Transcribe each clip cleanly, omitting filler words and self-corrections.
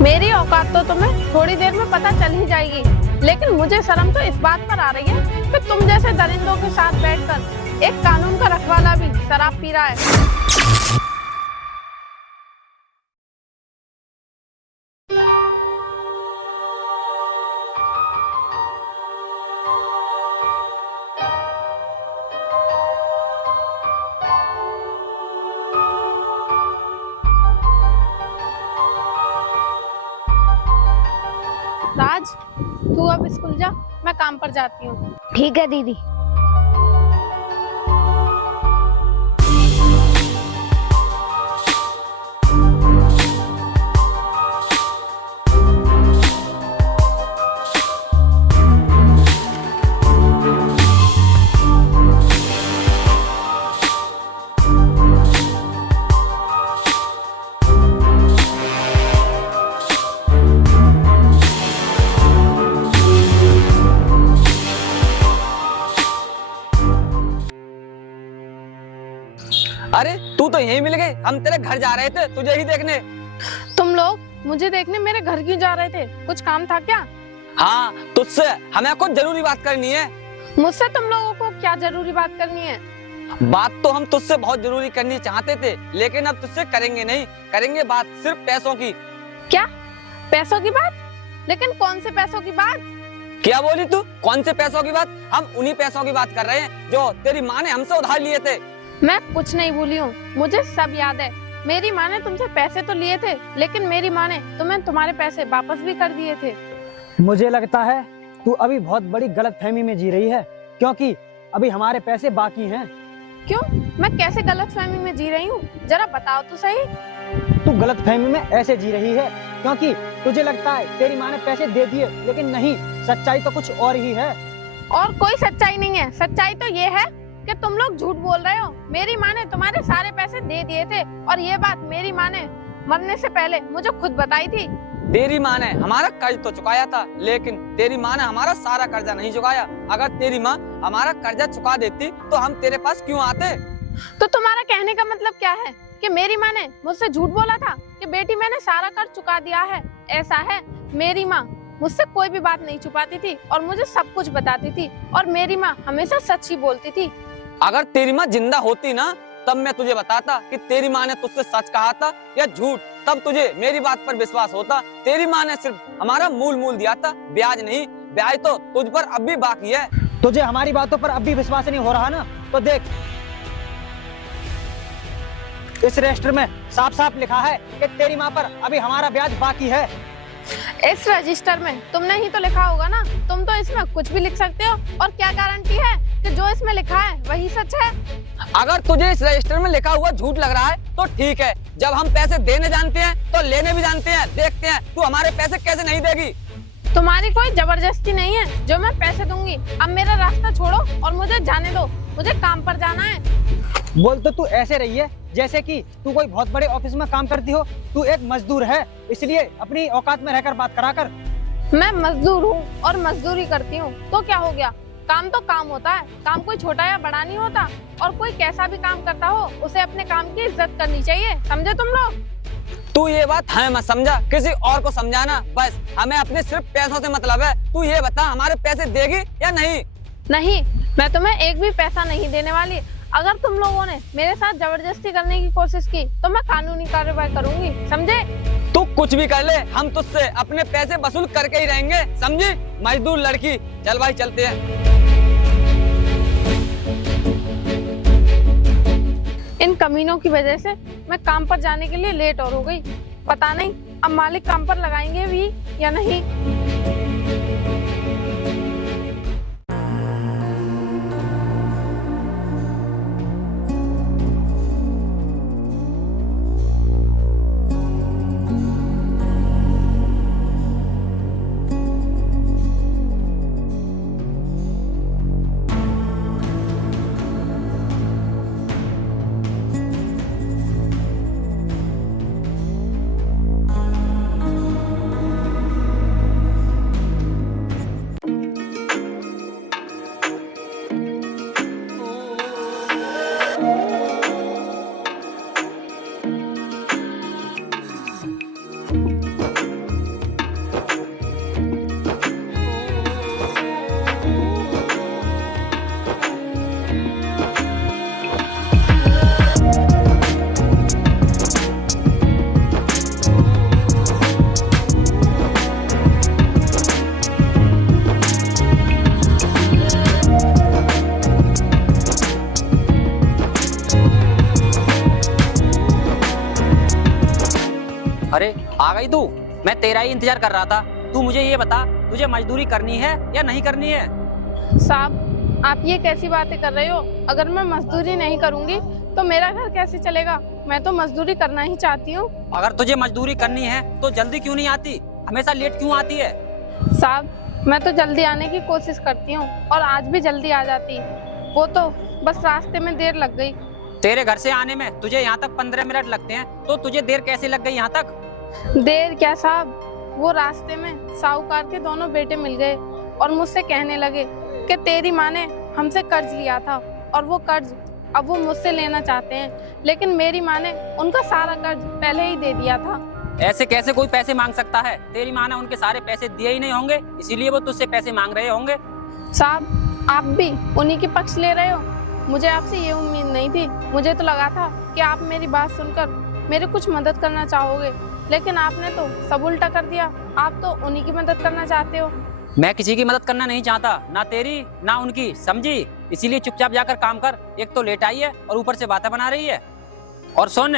मेरी औकात तो तुम्हें थोड़ी देर में पता चल ही जाएगी, लेकिन मुझे शर्म तो इस बात पर आ रही है कि तुम जैसे दरिंदों के साथ बैठकर एक कानून का रखवाला भी शराब पी रहा है। राज, तू अब स्कूल जा, मैं काम पर जाती हूँ। ठीक है दीदी। अरे तू तो यहीं मिल गई। हम तेरे घर जा रहे थे तुझे ही देखने। तुम लोग मुझे देखने मेरे घर क्यों जा रहे थे? कुछ काम था क्या? हाँ, तुझसे हमें कुछ जरूरी बात करनी है। मुझसे तुम लोगों को क्या जरूरी बात करनी है? बात तो हम तुझसे बहुत जरूरी करनी चाहते थे, लेकिन अब तुझसे करेंगे नहीं। करेंगे बात सिर्फ पैसों की। क्या पैसों की बात? लेकिन कौन से पैसों की बात? क्या बोली तू? कौन से पैसों की बात? हम उन्हीं पैसों की बात कर रहे हैं जो तेरी माँ ने हमसे उधार लिए थे। मैं कुछ नहीं भूली हूँ, मुझे सब याद है। मेरी माँ ने तुमसे पैसे तो लिए थे, लेकिन मेरी माँ ने तुम्हें तुम्हारे पैसे वापस भी कर दिए थे। मुझे लगता है तू अभी बहुत बड़ी गलतफहमी में जी रही है, क्योंकि अभी हमारे पैसे बाकी हैं। क्यों? मैं कैसे गलतफहमी में जी रही हूँ? जरा बताओ तो सही। तू गलतफहमी में ऐसे जी रही है क्योंकि तुझे लगता है तेरी माँ ने पैसे दे दिए, लेकिन नहीं, सच्चाई तो कुछ और ही है। और कोई सच्चाई नहीं है। सच्चाई तो ये है कि तुम लोग झूठ बोल रहे हो। मेरी माँ ने तुम्हारे सारे पैसे दे दिए थे, और ये बात मेरी माँ ने मरने से पहले मुझे खुद बताई थी। तेरी माँ ने हमारा कर्ज तो चुकाया था, लेकिन तेरी माँ ने हमारा सारा कर्जा नहीं चुकाया। अगर तेरी माँ हमारा कर्जा चुका देती तो हम तेरे पास क्यों आते? तो तुम्हारा कहने का मतलब क्या है कि मेरी माँ ने मुझसे झूठ बोला था कि बेटी मैंने सारा कर्ज चुका दिया है? ऐसा है, मेरी माँ मुझसे कोई भी बात नहीं छुपाती थी और मुझे सब कुछ बताती थी, और मेरी माँ हमेशा सच ही बोलती थी। अगर तेरी माँ जिंदा होती ना, तब मैं तुझे बताता कि तेरी माँ ने तुझसे सच कहा था या झूठ, तब तुझे मेरी बात पर विश्वास होता। तेरी माँ ने सिर्फ हमारा मूल दिया था, ब्याज नहीं। ब्याज तो तुझ पर अब भी बाकी है। तुझे हमारी बातों पर अब भी विश्वास नहीं हो रहा ना, तो देख, इस रजिस्टर में साफ साफ लिखा है कि तेरी माँ पर अभी हमारा ब्याज बाकी है। इस रजिस्टर में तुमने ही तो लिखा होगा ना। तुम तो इसमें कुछ भी लिख सकते हो, और क्या गारंटी है कि जो इसमें लिखा है वही सच है? अगर तुझे इस रजिस्टर में लिखा हुआ झूठ लग रहा है तो ठीक है। जब हम पैसे देने जानते हैं तो लेने भी जानते हैं। देखते हैं तू हमारे पैसे कैसे नहीं देगी। तुम्हारी कोई जबरदस्ती नहीं है जो मैं पैसे दूंगी। अब मेरा रास्ता छोड़ो और मुझे जाने दो, मुझे काम पर जाना है। बोल तो तू ऐसे रही है जैसे कि तू कोई बहुत बड़े ऑफिस में काम करती हो। तू एक मजदूर है, इसलिए अपनी औकात में रहकर बात करा कर। मैं मजदूर हूँ और मजदूरी करती हूँ, तो क्या हो गया? काम तो काम होता है, काम कोई छोटा या बड़ा नहीं होता। और कोई कैसा भी काम करता हो, उसे अपने काम की इज्जत करनी चाहिए, समझे तुम लोग? तू ये बात हमें मत समझा, किसी और को समझाना। बस हमें अपने सिर्फ पैसों से मतलब है। तू ये बता, हमारे पैसे देगी या नहीं? नहीं, मैं तुम्हें एक भी पैसा नहीं देने वाली। अगर तुम लोगों ने मेरे साथ जबरदस्ती करने की कोशिश की तो मैं कानूनी कार्रवाई करूंगी, समझे? तू कुछ भी कर ले, हम तुझसे अपने पैसे वसूल करके ही रहेंगे, समझी? मजदूर लड़की। चल भाई, चलते हैं। इन कमीनों की वजह से मैं काम पर जाने के लिए लेट और हो गई। पता नहीं अब मालिक काम पर लगाएंगे भी या नहीं। आ गई तू? मैं तेरा ही इंतजार कर रहा था। तू मुझे ये बता, तुझे मजदूरी करनी है या नहीं करनी है? साहब आप ये कैसी बातें कर रहे हो? अगर मैं मजदूरी नहीं करूंगी तो मेरा घर कैसे चलेगा? मैं तो मजदूरी करना ही चाहती हूँ। अगर तुझे मजदूरी करनी है तो जल्दी क्यों नहीं आती? हमेशा लेट क्यों आती है? साहब मैं तो जल्दी आने की कोशिश करती हूँ और आज भी जल्दी आ जाती। वो तो बस रास्ते में देर लग गई। तेरे घर से आने में तुझे यहाँ तक 15 मिनट लगते हैं, तो तुझे देर कैसे लग गई यहाँ तक? देर क्या साहब, वो रास्ते में साहूकार के दोनों बेटे मिल गए और मुझसे कहने लगे कि तेरी माँ ने हमसे कर्ज लिया था और वो कर्ज अब वो मुझसे लेना चाहते हैं, लेकिन मेरी माँ ने उनका सारा कर्ज पहले ही दे दिया था। ऐसे कैसे कोई पैसे मांग सकता है? तेरी माँ ने उनके सारे पैसे दिए ही नहीं होंगे, इसीलिए वो तुझसे पैसे मांग रहे होंगे। साहब आप भी उन्हीं की पक्ष ले रहे हो? मुझे आपसे ये उम्मीद नहीं थी। मुझे तो लगा था कि आप मेरी बात सुनकर मेरी कुछ मदद करना चाहोगे, लेकिन आपने तो सब उल्टा कर दिया। आप तो उन्हीं की मदद करना चाहते हो। मैं किसी की मदद करना नहीं चाहता, ना तेरी ना उनकी, समझी? इसीलिए चुपचाप जाकर काम कर। एक तो लेट आई है और ऊपर से बातें बना रही है। और सुन,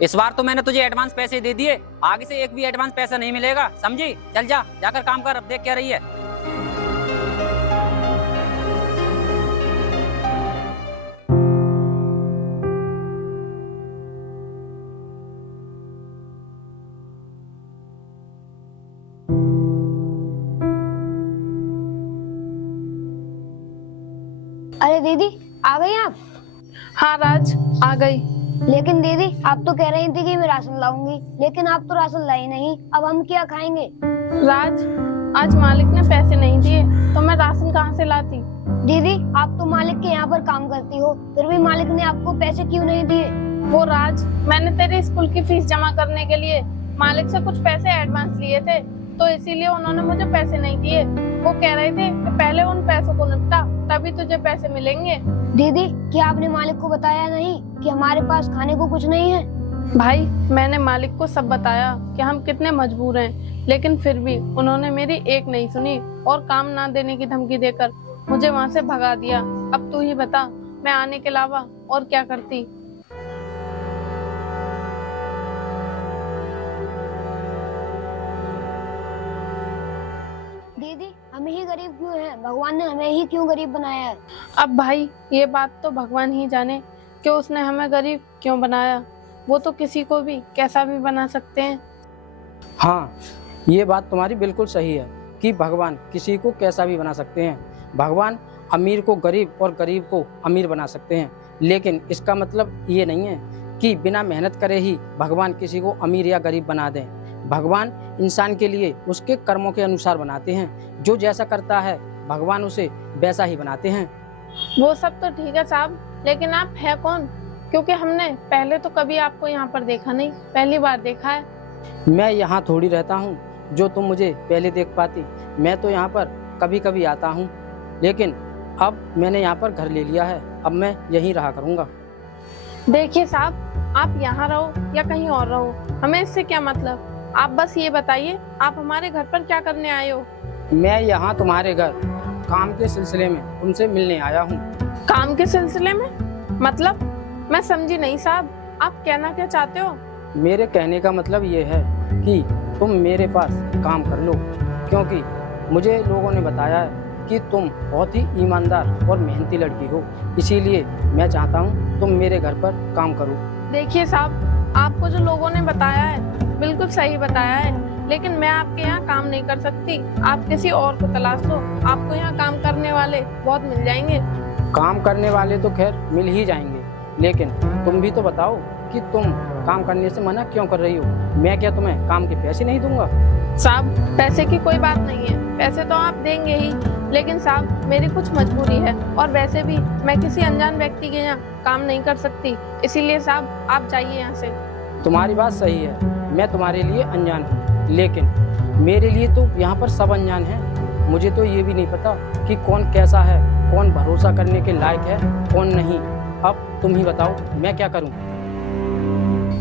इस बार तो मैंने तुझे एडवांस पैसे दे दिए, आगे से एक भी एडवांस पैसा नहीं मिलेगा, समझी? चल जा, जाकर काम कर। अब देख क्या रही है। अरे दीदी आ गई आप? हाँ राज आ गई। लेकिन दीदी आप तो कह रही थी कि मैं राशन लाऊंगी, लेकिन आप तो राशन लाई नहीं। अब हम क्या खाएंगे? राज आज मालिक ने पैसे नहीं दिए तो मैं राशन कहाँ से लाती? दीदी आप तो मालिक के यहाँ पर काम करती हो, फिर भी मालिक ने आपको पैसे क्यों नहीं दिए? वो राज मैंने तेरी स्कूल की फीस जमा करने के लिए मालिक से कुछ पैसे एडवांस लिए थे, तो इसीलिए उन्होंने मुझे पैसे नहीं दिए। वो कह रहे थे कि पहले उन पैसों को निपटा तभी तुझे पैसे मिलेंगे। दीदी क्या आपने मालिक को बताया नहीं कि हमारे पास खाने को कुछ नहीं है? भाई मैंने मालिक को सब बताया कि हम कितने मजबूर हैं, लेकिन फिर भी उन्होंने मेरी एक नहीं सुनी और काम ना देने की धमकी देकर मुझे वहाँ से भगा दिया। अब तू ही बता मैं आने के अलावा और क्या करती? दीदी हम ही गरीब क्यों हैं? भगवान ने हमें ही क्यों गरीब बनाया है? अब भाई ये बात तो भगवान ही जाने कि उसने हमें गरीब क्यों बनाया। वो तो किसी को भी कैसा भी बना सकते हैं। हाँ, ये बात तुम्हारी बिल्कुल सही है कि भगवान किसी को कैसा भी बना सकते हैं। भगवान अमीर को गरीब और गरीब को अमीर बना सकते हैं, लेकिन इसका मतलब ये नहीं है कि बिना मेहनत करे ही भगवान किसी को अमीर या गरीब बना दें। भगवान इंसान के लिए उसके कर्मों के अनुसार बनाते हैं। जो जैसा करता है भगवान उसे वैसा ही बनाते हैं। वो सब तो ठीक है साहब, लेकिन आप है कौन? क्योंकि हमने पहले तो कभी आपको यहाँ पर देखा नहीं, पहली बार देखा है। मैं यहाँ थोड़ी रहता हूँ जो तुम मुझे पहले देख पाती। मैं तो यहाँ पर कभी कभी आता हूँ, लेकिन अब मैंने यहाँ पर घर ले लिया है। अब मैं यहीं रहा करूँगा। देखिए साहब आप यहाँ रहो या कहीं और रहो, हमें इससे क्या मतलब। आप बस ये बताइए आप हमारे घर पर क्या करने आए हो? मैं यहाँ तुम्हारे घर काम के सिलसिले में तुमसे मिलने आया हूँ। काम के सिलसिले में? मतलब मैं समझी नहीं साहब, आप कहना क्या चाहते हो? मेरे कहने का मतलब ये है कि तुम मेरे पास काम कर लो, क्योंकि मुझे लोगों ने बताया है कि तुम बहुत ही ईमानदार और मेहनती लड़की हो। इसीलिए मैं चाहता हूँ तुम मेरे घर पर काम करो। देखिए साहब आपको जो लोगों ने बताया है बिल्कुल सही बताया है, लेकिन मैं आपके यहाँ काम नहीं कर सकती। आप किसी और को तलाश लो, आपको यहाँ काम करने वाले बहुत मिल जाएंगे। काम करने वाले तो खैर मिल ही जाएंगे, लेकिन तुम भी तो बताओ कि तुम काम करने से मना क्यों कर रही हो? मैं क्या तुम्हें काम के पैसे नहीं दूंगा? साहब पैसे की कोई बात नहीं है, पैसे तो आप देंगे ही, लेकिन साहब मेरी कुछ मजबूरी है और वैसे भी मैं किसी अनजान व्यक्ति के यहाँ काम नहीं कर सकती। इसीलिए साहब आप जाइए यहाँ से। तुम्हारी बात सही है, मैं तुम्हारे लिए अनजान हूँ, लेकिन मेरे लिए तो यहाँ पर सब अनजान हैं। मुझे तो ये भी नहीं पता कि कौन कैसा है, कौन भरोसा करने के लायक है, कौन नहीं। अब तुम ही बताओ मैं क्या करूँ?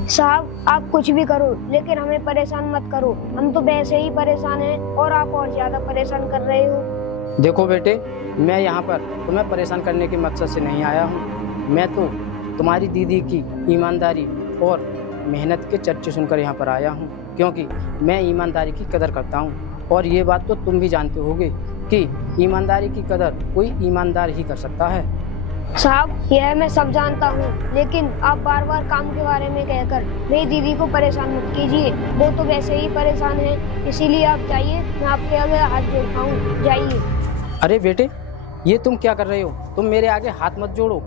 साहब आप कुछ भी करो, लेकिन हमें परेशान मत करो। हम तो वैसे ही परेशान हैं और आप और ज्यादा परेशान कर रहे हो। देखो बेटे, मैं यहाँ पर तुम्हें परेशान करने के मकसद से नहीं आया हूँ। मैं तो तुम्हारी दीदी की ईमानदारी और मेहनत के चर्चे सुनकर यहाँ पर आया हूँ। क्योंकि मैं ईमानदारी की कदर करता हूँ। और ये बात तो तुम भी जानते होगे कि ईमानदारी की कदर कोई ईमानदार ही कर सकता है। साहब, यह मैं सब जानता हूँ, लेकिन आप बार बार काम के बारे में कहकर मेरी दीदी को परेशान मत कीजिए। वो तो वैसे ही परेशान है, इसीलिए आप जाइए, मैं आपके आगे हाथ जोड़ता हूँ, जाइए। अरे बेटे, ये तुम क्या कर रहे हो? तुम मेरे आगे हाथ मत जोड़ो।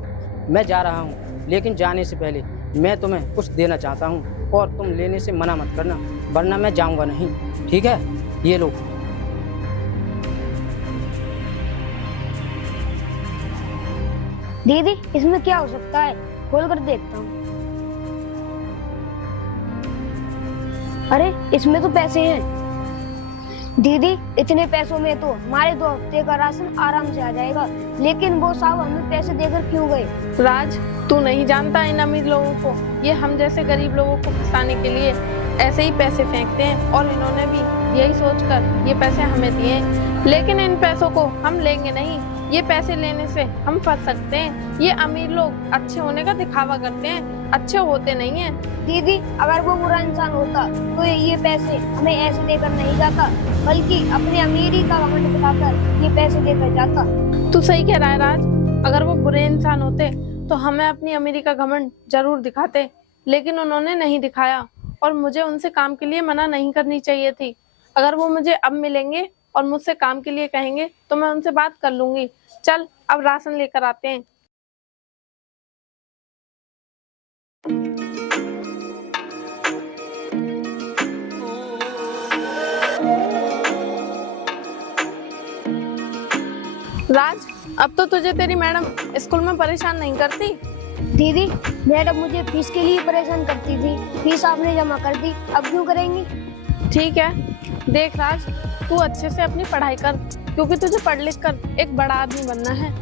मैं जा रहा हूँ, लेकिन जाने से पहले मैं तुम्हें कुछ देना चाहता हूँ और तुम लेने से मना मत करना, वरना मैं जाऊँगा नहीं। ठीक है? ये लो। दीदी, इसमें क्या हो सकता है? खोल कर देखता हूँ। अरे, इसमें तो पैसे हैं। दीदी, इतने पैसों में तो हमारे 2 हफ्ते का राशन आराम से आ जाएगा, लेकिन वो साहब हमें पैसे देकर क्यों गए? राज, तू नहीं जानता इन अमीर लोगों को, ये हम जैसे गरीब लोगों को फंसाने के लिए ऐसे ही पैसे फेंकते हैं, और इन्होंने भी यही सोचकर ये पैसे हमें दिए हैं। लेकिन इन पैसों को हम लेंगे नहीं, ये पैसे लेने से हम फंस सकते हैं। ये अमीर लोग अच्छे होने का दिखावा करते हैं, अच्छे होते नहीं हैं। दीदी, अगर वो बुरा इंसान होता तो ये पैसे हमें ऐसे देकर नहीं जाता, बल्कि अपने अमीरी का घमंड दिखाकर ये पैसे देकर जाता। तू सही कह रहा है राज, अगर वो बुरे इंसान होते तो हमें अपनी अमीरी का घमंड जरूर दिखाते, लेकिन उन्होंने नहीं दिखाया, और मुझे उनसे काम के लिए मना नहीं करनी चाहिए थी। अगर वो मुझे अब मिलेंगे और मुझसे काम के लिए कहेंगे तो मैं उनसे बात कर लूंगी। चल, अब राशन लेकर आते हैं। राज, अब तो तुझे तेरी मैडम स्कूल में परेशान नहीं करती? दीदी, मैडम मुझे फीस के लिए परेशान करती थी, फीस आपने जमा कर दी, अब क्यों करेंगी? ठीक है, देख राज, तू अच्छे से अपनी पढ़ाई कर, क्योंकि तुझे पढ़ लिख कर एक बड़ा आदमी बनना है।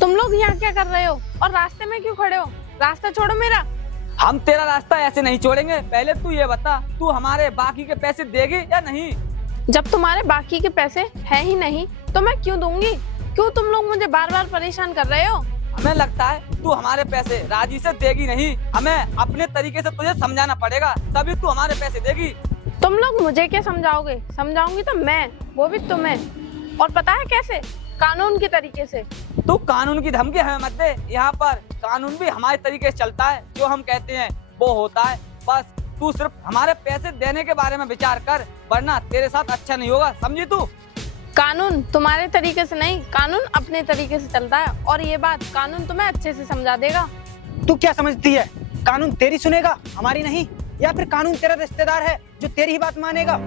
तुम लोग यहाँ क्या कर रहे हो और रास्ते में क्यों खड़े हो? रास्ता छोड़ो मेरा। हम तेरा रास्ता ऐसे नहीं छोड़ेंगे। पहले तू ये बता, तू हमारे बाकी के पैसे देगी या नहीं? जब तुम्हारे बाकी के पैसे है ही नहीं तो मैं क्यों दूंगी? क्यों तुम लोग मुझे बार बार परेशान कर रहे हो? हमें लगता है तू हमारे पैसे राजी से देगी नहीं, हमें अपने तरीके से तुझे समझाना पड़ेगा, तभी तू हमारे पैसे देगी। तुम लोग मुझे क्या समझाओगे? समझाऊंगी तो मैं, वो भी तुम्हें। और पता है कैसे? कानून के तरीके से। तू कानून की धमकी हमें मत दे। यहाँ पर कानून भी हमारे तरीके से चलता है, जो हम कहते हैं वो होता है। बस तू सिर्फ हमारे पैसे देने के बारे में विचार कर, वरना तेरे साथ अच्छा नहीं होगा, समझी तू? कानून तुम्हारे तरीके से नहीं, कानून अपने तरीके से चलता है, और ये बात कानून तुम्हें अच्छे से समझा देगा। तू क्या समझती है? कानून तेरी सुनेगा, हमारी नहीं? या फिर कानून तेरा रिश्तेदार है जो तेरी ही बात मानेगा?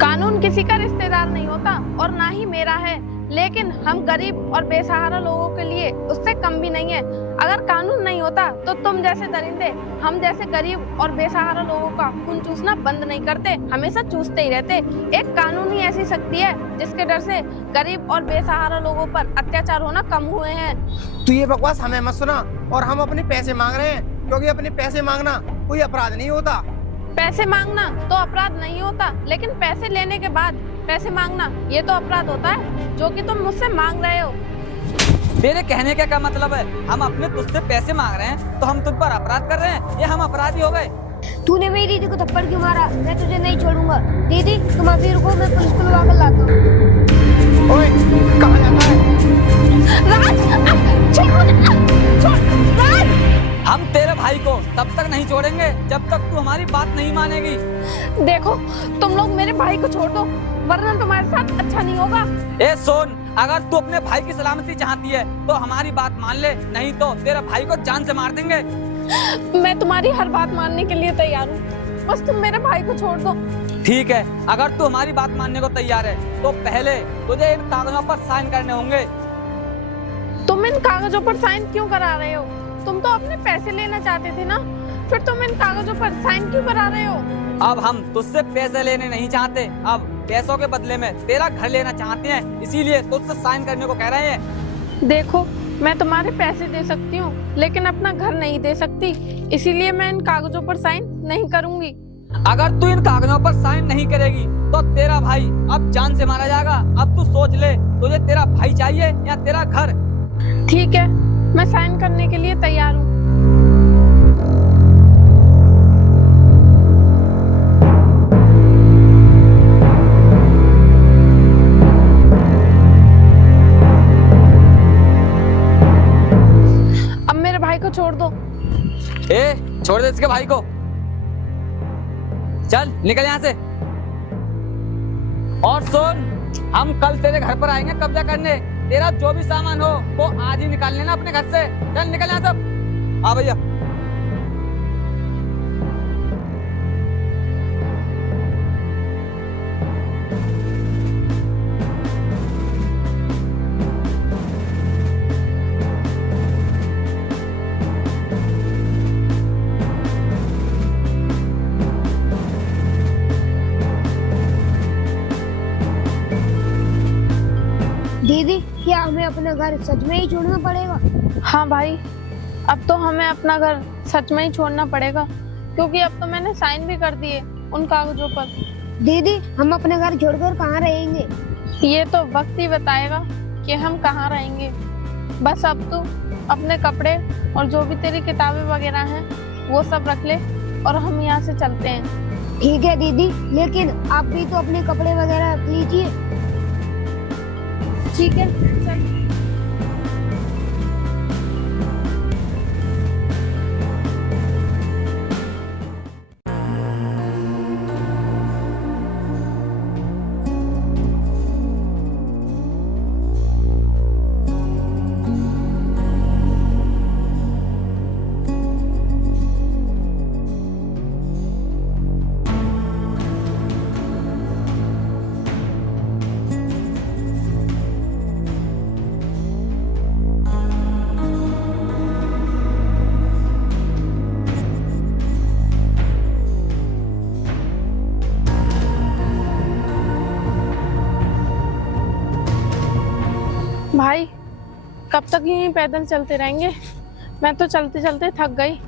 कानून किसी का रिश्तेदार नहीं होता और ना ही मेरा है, लेकिन हम गरीब और बेसहारा लोगों के लिए उससे कम भी नहीं है। अगर कानून नहीं होता तो तुम जैसे दरिंदे हम जैसे गरीब और बेसहारा लोगों का खून चूसना बंद नहीं करते, हमेशा चूसते ही रहते। एक कानून ही ऐसी शक्ति है जिसके डर से गरीब और बेसहारा लोगों पर अत्याचार होना कम हुए हैं। तू ये बकवास हमें मत सुना, और हम अपने पैसे मांग रहे हैं, क्योंकि अपने पैसे मांगना कोई अपराध नहीं होता। पैसे मांगना तो अपराध नहीं होता, लेकिन पैसे लेने के बाद पैसे मांगना ये तो अपराध होता है, जो कि तुम मुझसे मांग रहे हो। तेरे कहने का क्या मतलब है? हम अपने तुझसे पैसे मांग रहे हैं तो हम तुझ पर अपराध कर रहे हैं? ये हम अपराधी हो गए? तूने मेरी दीदी को थप्पड़ क्यों मारा? मैं तुझे नहीं छोड़ूंगा। दीदी, तुम अभी रुको, मैं पुलिस को बुला कर लाता हूँ। ओए, कहाँ जाता है? राज, छोड़ मुझे, छोड़ राज। हम तेरे भाई को तब तक नहीं छोड़ेंगे जब तक तू हमारी बात नहीं मानेगी। देखो, तुम लोग मेरे भाई को छोड़ दो, वरना तुम्हारे साथ अच्छा नहीं होगा। ए सोन, अगर तू अपने भाई की सलामती चाहती है तो हमारी बात मान ले, नहीं तो तेरे भाई को जान से मार देंगे। मैं तुम्हारी हर बात मानने के लिए तैयार हूँ, बस तुम मेरे भाई को छोड़ दो। ठीक है, अगर तू हमारी बात मानने को तैयार है तो पहले तुझे इन कागजों पर साइन करने होंगे। तुम इन कागजों पर साइन क्यों करा रहे हो? तुम तो अपने पैसे लेना चाहते थे ना, फिर तुम इन कागजों पर साइन क्यों करा रहे हो? अब हम तुझसे पैसे लेने नहीं चाहते, अब पैसों के बदले में तेरा घर लेना चाहते हैं, इसीलिए तुझसे साइन करने को कह रहे हैं। देखो, मैं तुम्हारे पैसे दे सकती हूँ लेकिन अपना घर नहीं दे सकती, इसीलिए मैं इन कागजों पर साइन नहीं करूँगी। अगर तू इन कागजों पर साइन नहीं करेगी तो तेरा भाई अब जान से मारा जाएगा। अब तू सोच ले, तुझे तेरा भाई चाहिए या तेरा घर? ठीक है, मैं साइन करने के लिए तैयार हूँ। अब मेरे भाई को छोड़ दो। छोड़ दे इसके भाई को, चल निकल यहाँ से। और सुन, हम कल तेरे घर पर आएंगे कब्जा करने, तेरा जो भी सामान हो वो आज ही निकाल लेना अपने घर से। चल निकल यहाँ सब। हाँ भैया। दीदी, क्या हमें अपना घर सच में ही छोड़ना पड़ेगा? हाँ भाई, अब तो हमें अपना घर सच में ही छोड़ना पड़ेगा, क्योंकि अब तो मैंने साइन भी कर दिए उन कागजों पर। दीदी, हम अपना घर छोड़कर कहाँ रहेंगे? ये तो वक्त ही बताएगा कि हम कहाँ रहेंगे। बस अब तू अपने कपड़े और जो भी तेरी किताबें वगैरह हैं वो सब रख ले और हम यहाँ से चलते हैं। ठीक है दीदी, लेकिन आप भी तो अपने कपड़े वगैरह रख लीजिए। ठीक है, चल। भाई, कब तक यहीं पैदल चलते रहेंगे? मैं तो चलते चलते थक गई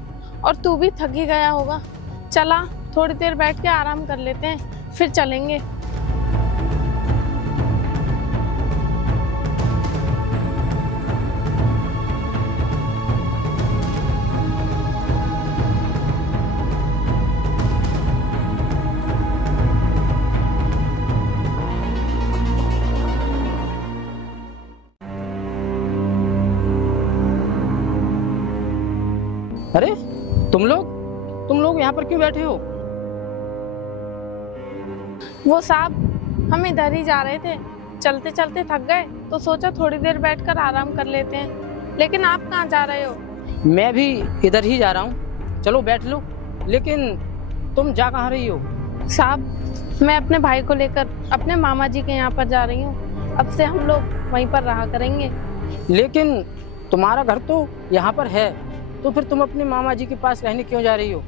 और तू भी थक ही गया होगा। चला, थोड़ी देर बैठ के आराम कर लेते हैं, फिर चलेंगे। अरे तुम लोग यहाँ पर क्यों बैठे हो? वो साहब, हम इधर ही जा रहे थे, चलते चलते थक गए तो सोचा थोड़ी देर बैठकर आराम कर लेते हैं। लेकिन आप कहाँ जा रहे हो? मैं भी इधर ही जा रहा हूँ, चलो बैठ लो। लेकिन तुम जा कहाँ रही हो? साहब, मैं अपने भाई को लेकर अपने मामा जी के यहाँ पर जा रही हूँ। अब से हम लोग वहीं पर रहा करेंगे। लेकिन तुम्हारा घर तो यहाँ पर है, तो फिर तुम अपने मामा जी के पास रहने क्यों जा रही हो?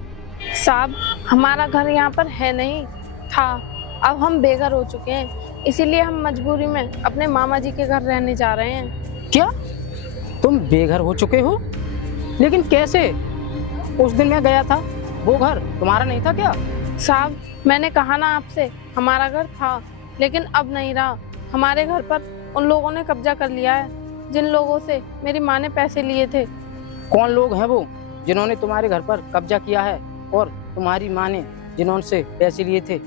साहब, हमारा घर यहाँ पर है नहीं था, अब हम बेघर हो चुके हैं, इसीलिए हम मजबूरी में अपने मामा जी के घर रहने जा रहे हैं। क्या तुम बेघर हो चुके हो? लेकिन कैसे? उस दिन मैं गया था, वो घर तुम्हारा नहीं था क्या? साहब, मैंने कहा ना आपसे, हमारा घर था लेकिन अब नहीं रहा। हमारे घर पर उन लोगों ने कब्जा कर लिया है, जिन लोगों से मेरी माँ ने पैसे लिए थे। कौन लोग हैं वो जिन्होंने तुम्हारे घर पर कब्जा किया है और तुम्हारी माँ ने जिन्होंने पैसे लिए थे?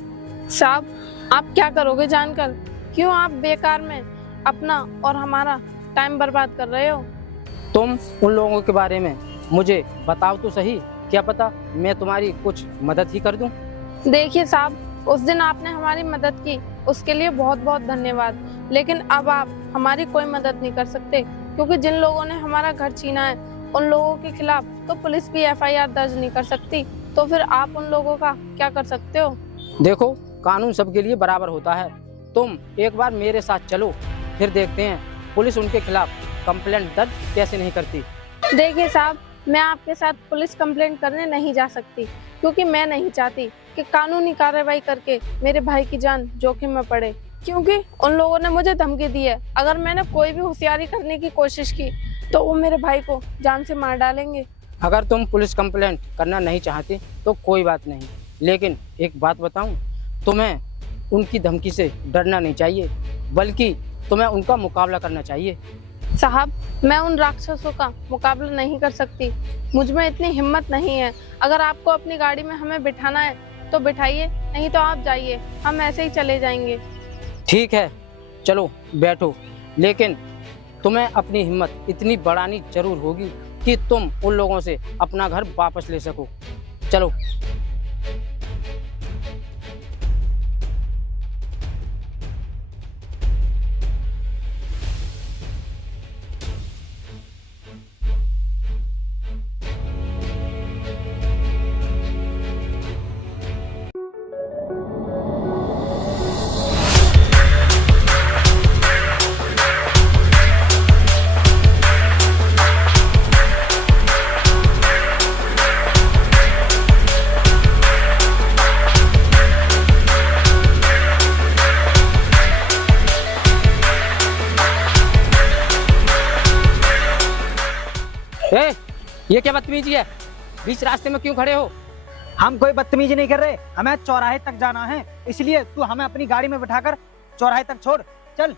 साहब, आप क्या करोगे जानकर? क्यों आप बेकार में अपना और हमारा टाइम बर्बाद कर रहे हो? तुम उन लोगों के बारे में मुझे बताओ तो सही, क्या पता मैं तुम्हारी कुछ मदद ही कर दूं। देखिए साहब, उस दिन आपने हमारी मदद की, उसके लिए बहुत बहुत धन्यवाद। लेकिन अब आप हमारी कोई मदद नहीं कर सकते, क्योंकि जिन लोगों ने हमारा घर छीना है उन लोगों के खिलाफ तो पुलिस भी FIR दर्ज नहीं कर सकती। तो फिर आप उन लोगों का क्या कर सकते हो? देखो, कानून सबके लिए बराबर होता है। तुम एक बार मेरे साथ चलो, फिर देखते हैं पुलिस उनके खिलाफ कंप्लेंट दर्ज कैसे नहीं करती। देखिए साहब, मैं आपके साथ पुलिस कंप्लेंट करने नहीं जा सकती, क्योंकि मैं नहीं चाहती कि कानूनी कार्रवाई करके मेरे भाई की जान जोखिम में पड़े, क्योंकि उन लोगों ने मुझे धमकी दी है। अगर मैंने कोई भी होशियारी करने की कोशिश की तो वो मेरे भाई को जान से मार डालेंगे। अगर तुम पुलिस कंप्लेंट करना नहीं चाहती तो कोई बात नहीं, लेकिन एक बात बताऊं, तुम्हें उनकी धमकी से डरना नहीं चाहिए, बल्कि तुम्हें उनका मुकाबला करना चाहिए। साहब, मैं उन राक्षसों का मुकाबला नहीं कर सकती, मुझ में इतनी हिम्मत नहीं है। अगर आपको अपनी गाड़ी में हमें बिठाना है तो बिठाइए, नहीं तो आप जाइए, हम ऐसे ही चले जाएंगे। ठीक है, चलो बैठो, लेकिन तुम्हें अपनी हिम्मत इतनी बढ़ानी जरूर होगी कि तुम उन लोगों से अपना घर वापस ले सको। चलो। ए, ये क्या बदतमीजी है? बीच रास्ते में क्यों खड़े हो? हम कोई बदतमीजी नहीं कर रहे, हमें चौराहे तक जाना है, इसलिए तू हमें अपनी गाड़ी में बिठाकर चौराहे तक छोड़। चल।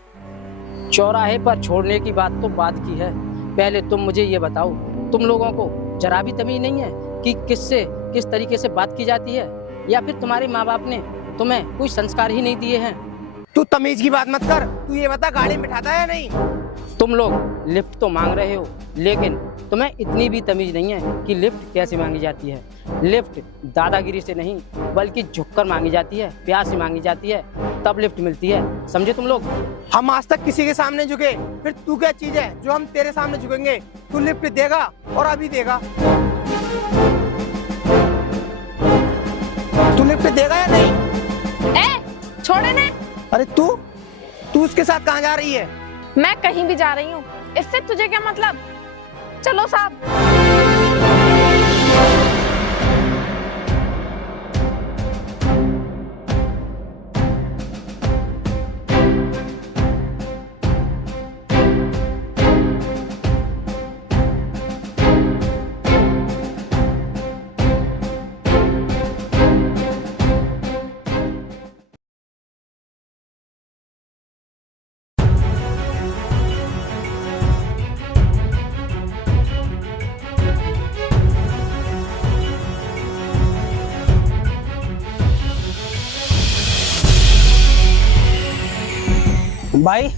चौराहे पर छोड़ने की बात तो बाद की है, पहले तुम मुझे ये बताओ, तुम लोगों को जरा भी तमीज नहीं है कि किससे किस तरीके से बात की जाती है, या फिर तुम्हारे माँ बाप ने तुम्हें कोई संस्कार ही नहीं दिए हैं? तू तमीज की बात मत कर, तू ये बता गाड़ी में बिठाता है या नहीं? तुम लोग लिफ्ट तो मांग रहे हो, लेकिन तुम्हें इतनी भी तमीज नहीं है कि लिफ्ट कैसे मांगी जाती है। लिफ्ट दादागिरी से नहीं, बल्कि झुककर मांगी जाती है, प्यार से मांगी जाती है, तब लिफ्ट मिलती है। समझे तुम लोग? हम आज तक किसी के सामने झुके, फिर तू क्या चीज है जो हम तेरे सामने झुकेंगे? तू लिफ्ट देगा और अभी देगा। तू लिफ्ट देगा या नहीं? छोड़े ने। अरे तू उसके साथ कहाँ जा रही है? मैं कहीं भी जा रही हूँ, इससे तुझे क्या मतलब? चलो साहब। भाई,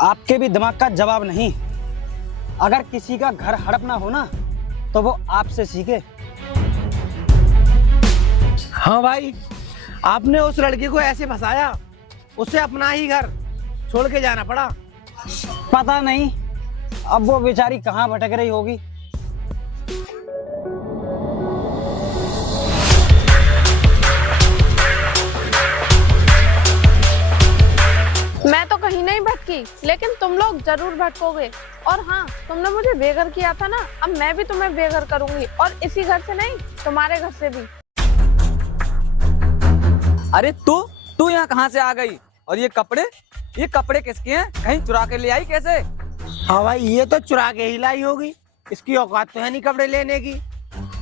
आपके भी दिमाग का जवाब नहीं। अगर किसी का घर हड़पना हो ना, तो वो आपसे सीखे। हाँ भाई, आपने उस लड़की को ऐसे फंसाया, उसे अपना ही घर छोड़ के जाना पड़ा। पता नहीं अब वो बेचारी कहाँ भटक रही होगी। मैं तो कहीं नहीं भटकी, लेकिन तुम लोग जरूर भटकोगे। और हाँ, तुमने मुझे बेघर किया था ना, अब मैं भी तुम्हें बेघर करूंगी, और इसी घर से नहीं, तुम्हारे घर से भी। अरे तू यहाँ कहाँ से आ गई? और ये कपड़े किसके हैं? कहीं चुरा के ले आई कैसे? हाँ भाई, ये तो चुरा के ही लाई होगी, इसकी औकात तो है नहीं कपड़े लेने की।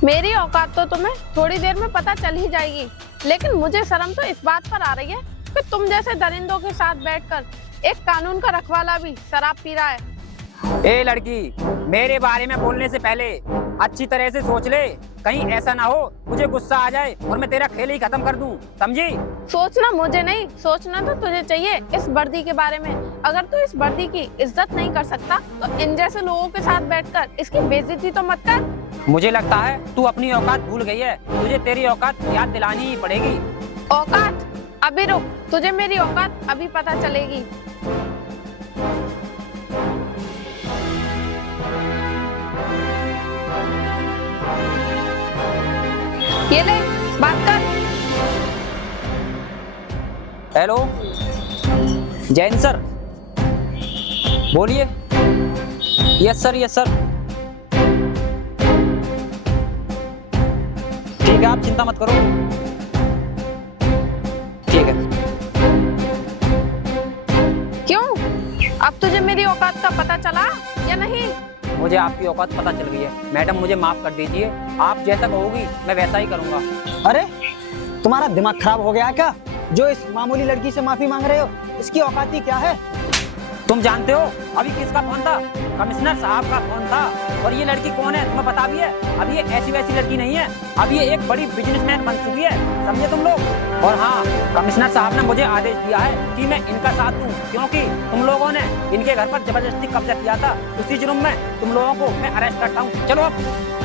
मेरी औकात तो तुम्हें थोड़ी देर में पता चल ही जाएगी, लेकिन मुझे शर्म तो इस बात पर आ रही है कि तुम जैसे दरिंदों के साथ बैठकर एक कानून का रखवाला भी शराब पी रहा है। ए लड़की, मेरे बारे में बोलने से पहले अच्छी तरह से सोच ले, कहीं ऐसा ना हो मुझे गुस्सा आ जाए और मैं तेरा खेल ही खत्म कर दूं, समझी? सोचना मुझे नहीं, सोचना तो तुझे चाहिए इस वर्दी के बारे में। अगर तू इस वर्दी की इज्जत नहीं कर सकता तो इन जैसे लोगों के साथ बैठकर इसकी बेइज्जती तो मत कर। मुझे लगता है तू अपनी औकात भूल गई है, तुझे तेरी औकात याद दिलानी ही पड़ेगी। औकात? अभी रुक, तुझे मेरी औकात अभी पता चलेगी। ये ले, बात कर। हेलो जैन सर, बोलिए। Yes sir, yes sir. आप चिंता मत करो। ठीक है। क्यों? अब तुझे मेरी औकात का पता चला या नहीं? मुझे आपकी औकात पता चल गई है मैडम, मुझे माफ कर दीजिए। आप जैसा कहोगी मैं वैसा ही करूंगा। अरे तुम्हारा दिमाग खराब हो गया है क्या? जो इस मामूली लड़की से माफी मांग रहे हो, इसकी औकात ही क्या है? तुम जानते हो अभी किसका फोन था? कमिश्नर साहब का फोन था। और ये लड़की कौन है तुम्हें पता भी है? अब ये ऐसी वैसी लड़की नहीं है, अब ये एक बड़ी बिजनेसमैन बन चुकी है, समझे तुम लोग। और हाँ, कमिश्नर साहब ने मुझे आदेश दिया है कि मैं इनका साथ दूं, क्योंकि तुम लोगों ने इनके घर पर जबरदस्ती कब्जा किया था। उसी जुर्म में तुम लोगों को मैं अरेस्ट करता हूँ। चलो अब।